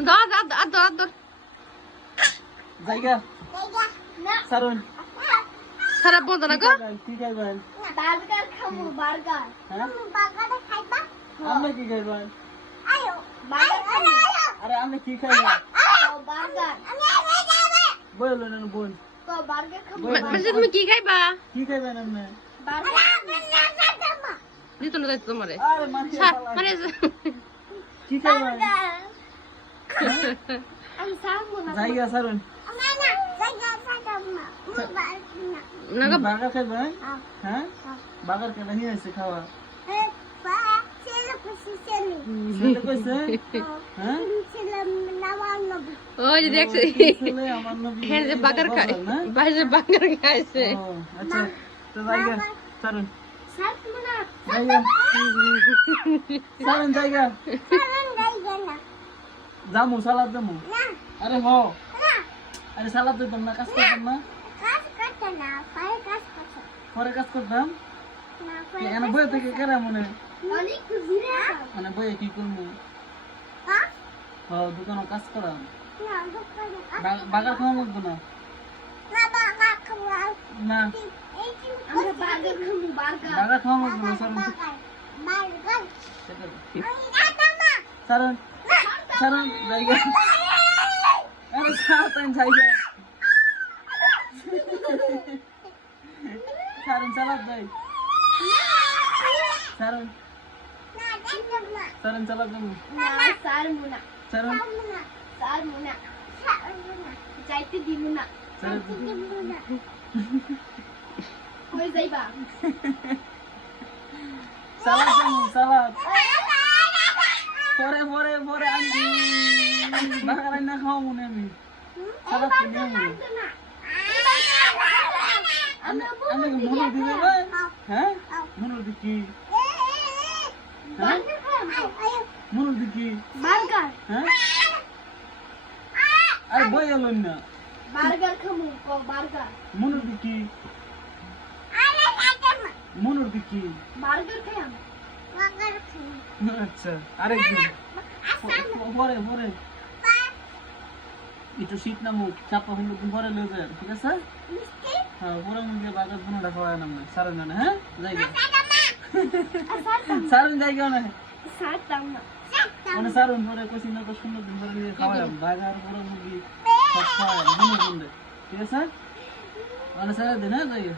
ধর ধর ধর ধর ধর জায়গা সারুন সারা বন্ধ না গো কি খাইবেন বার্গার খাবো বার্গার হ্যাঁ বার্গার খাইবা আপনি কি খাইবেন আয়ো বার্গার খাবো আরে আপনি কি খাইবেন বার্গার বলো না বোন তো বার্গার খাবো মানে তুমি কি খাইবা কি খাইবেন আপনি বার্গার দিত না যাইতো তোমারে আরে মাছি মানে কি খাইবেন আমি সারবো না জায়গা সারুন না জায়গা সারবো না না গো বার্গার খাইবেন হ্যাঁ বার্গার কেন নিয়ে এসে খাওয়া ছেলে কইছে হ্যাঁ ওই যে দেখছে ছেলে আমার নবী হ্যাঁ যে বাগার খায় না বাইরে বাগার খাইছে ও আচ্ছা তো জায়গা সারুন সারবো না জায়গা সারুন জায়গা জামু সালাদ জামু আরে হ আরে সালাদ দিতাম না কাজ করতাম না পরে কাজ করতাম এখানে বইয়ে থেকে কেন মনে অনেক ঘুরে মানে বইয়ে কি করবো দোকানে কাজ করাম বাগার খাওয়া লাগবে না না আমরা বার্গার খাবো বার্গার বাগার খাওয়া লাগবে না সারুন সারুন সারুন জায়গা আরে সারুন জায়গা সারুন সালাদ দেয় সারুন সারুন সালাদ দেবো না সারবো না সারুন সারবো না যাইতে দিব না কই যাইবা সালাদ দেবো সালাদ পরে পরে পরে আনবি বাগার না খাওয়া মনে আমি সালাদ কিনে আমি মনে দিবে হ্যাঁ মনে দেখি হ্যাঁ মনে দেখি বার্গার হ্যাঁ আরে বই এলো না বার্গার খাবো বার্গার মনে দেখি মনে দেখি বার্গার খাই আমি আচ্ছা আরেকদিন পরে পরে একটু শীত না মুখ চাপা হলে পরে লয়ে যায় ঠিক আছে হ্যাঁ পরে মুখে বাজার কোনো রাখা হয় না সারুন না হ্যাঁ জায়গা সারুন জায়গা না সারতাম না মানে সারুন পরে কষি না তো সুন্দর দিন পরে নিয়ে খাওয়ালাম বাজার পরে মুরগি সব খাওয়ালাম ঠিক আছে মানে সারা দিন হ্যাঁ জায়গা